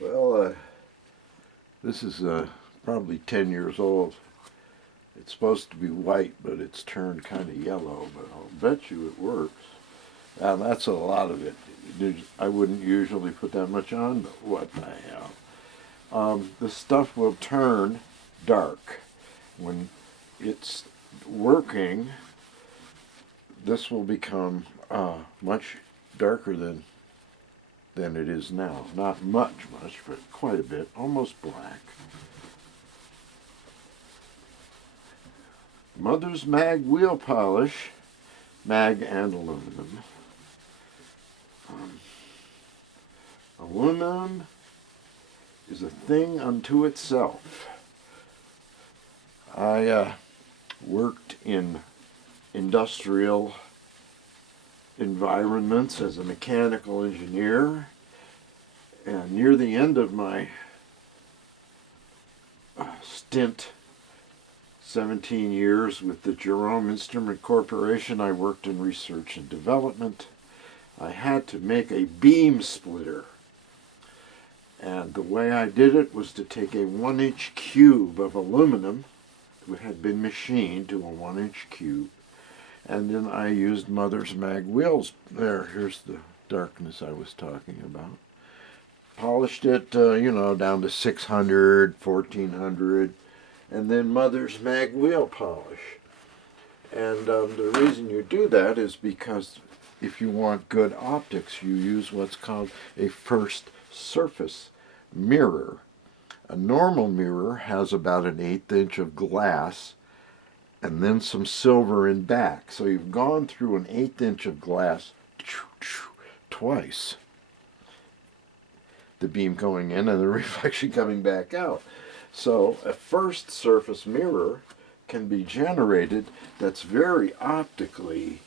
Well, this is probably 10 years old. It's supposed to be white, but it's turned kind of yellow, but I'll bet you it works. Now, that's a lot of it. I wouldn't usually put that much on, but what the hell. The stuff will turn dark. When it's working, this will become much darker than it is now. Not much, but quite a bit, almost black. Mother's Mag wheel polish, mag and aluminum. Aluminum is a thing unto itself. I worked in industrial environments as a mechanical engineer, and near the end of my stint, 17 years with the Jerome Instrument Corporation, I worked in research and development. I had to make a beam splitter. And the way I did it was to take a 1-inch cube of aluminum, which had been machined to a 1-inch cube, and then I used Mother's Mag wheels. Here's the darkness I was talking about. Polished it, down to 600, 1400, and then Mother's Mag wheel polish. And the reason you do that is because if you want good optics, you use what's called a first surface mirror. A normal mirror has about an 1/8 inch of glass and then some silver in back. So you've gone through an 1/8 inch of glass twice. The beam going in and the reflection coming back out. So a first surface mirror can be generated that's very optically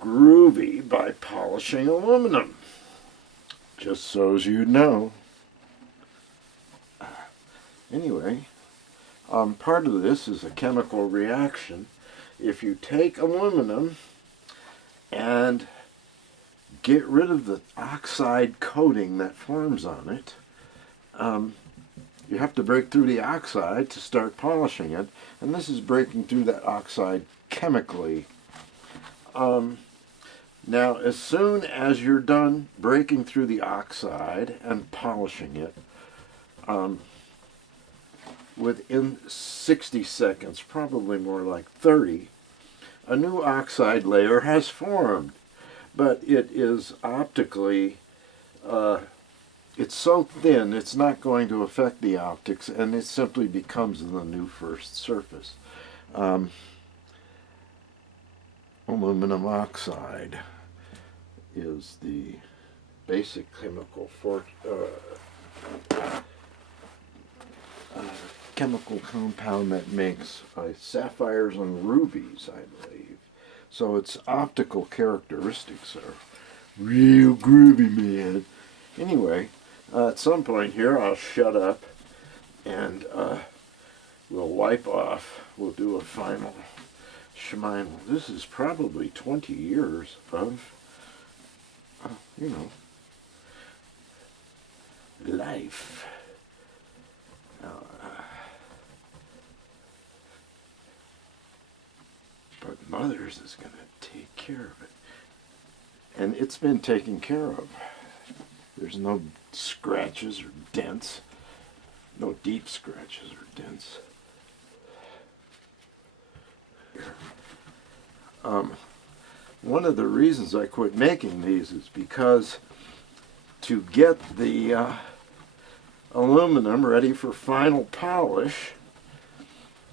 groovy by polishing aluminum. Just so as you know. Anyway, part of this is a chemical reaction. If you take aluminum and get rid of the oxide coating that forms on it, you have to break through the oxide to start polishing it, and this is breaking through that oxide chemically. Now, as soon as you're done breaking through the oxide and polishing it, within 60 seconds, probably more like 30, a new oxide layer has formed. But it is optically, it's so thin, it's not going to affect the optics, and it simply becomes the new first surface. Aluminum oxide is the basic chemical compound that makes sapphires and rubies, I believe. So its optical characteristics are real groovy, man. Anyway, at some point here I'll shut up and we'll wipe off. We'll do a final schmine. This is probably 20 years of, life. But Mother's is going to take care of it. And it's been taken care of. There's no scratches or dents. No deep scratches or dents. One of the reasons I quit making these is because to get the aluminum ready for final polish,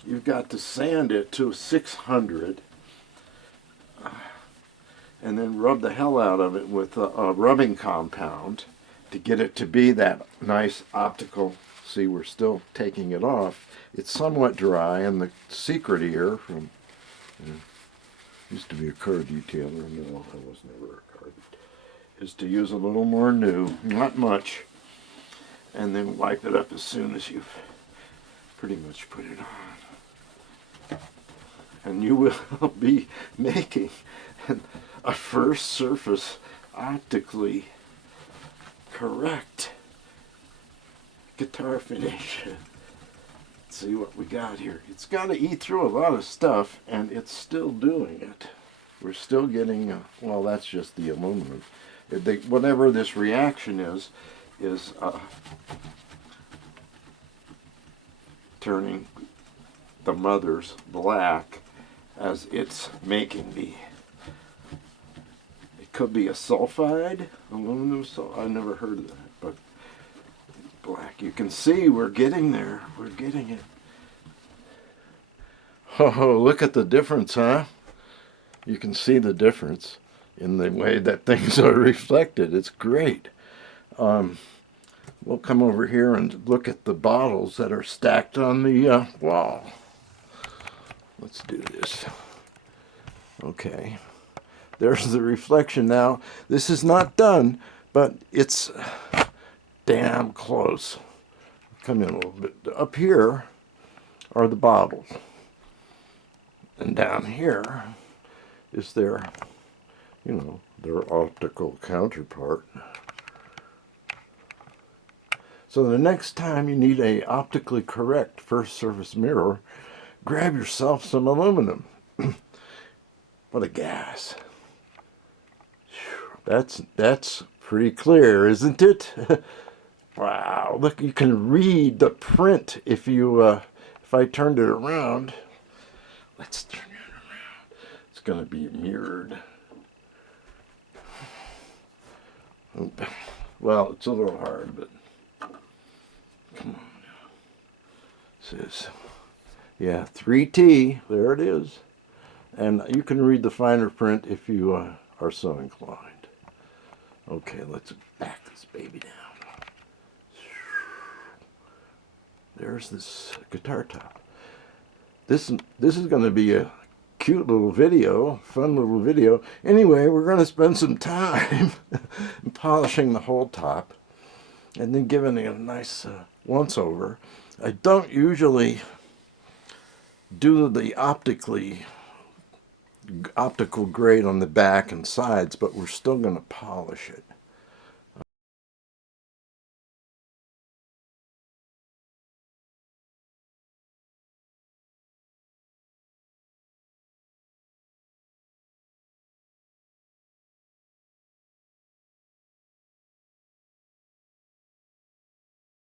you've got to sand it to 600 and then rub the hell out of it with a rubbing compound to get it to be that nice optical. See, we're still taking it off. It's somewhat dry, and the secret here from used to be a car detailer. No, I was never a car detailer. Is to use a little more new, not much, and then wipe it up as soon as you've pretty much put it on. And you will be making a first surface optically correct guitar finish. Let's see what we got here. It's got to eat through a lot of stuff, and it's still doing it. We're still getting, well, that's just the aluminum. Whatever this reaction is turning the mother's black as it's making the, it could be a sulfide, aluminum sulfide, I've never heard of that, but it's black. You can see we're getting there, we're getting it. Oh, look at the difference, huh? You can see the difference in the way that things are reflected. It's great. We'll come over here and look at the bottles that are stacked on the wall. Let's do this. Okay. There's the reflection now. This is not done, but it's damn close. Come in a little bit. Up here are the bottles. And down here is their, you know, their optical counterpart. So the next time you need a optically correct first surface mirror, grab yourself some aluminum. What a gas. That's pretty clear, isn't it? Wow, look, you can read the print if you if I turned it around. Let's turn it around. It's going to be mirrored. Well, it's a little hard, but come on now. It says, yeah, 3T, there it is. And you can read the finer print if you are so inclined. Okay, let's back this baby down. There's this guitar top. This is going to be a cute little video, fun little video. Anyway, we're going to spend some time polishing the whole top and then giving it a nice once over. I don't usually do the optical grade on the back and sides, but we're still going to polish it.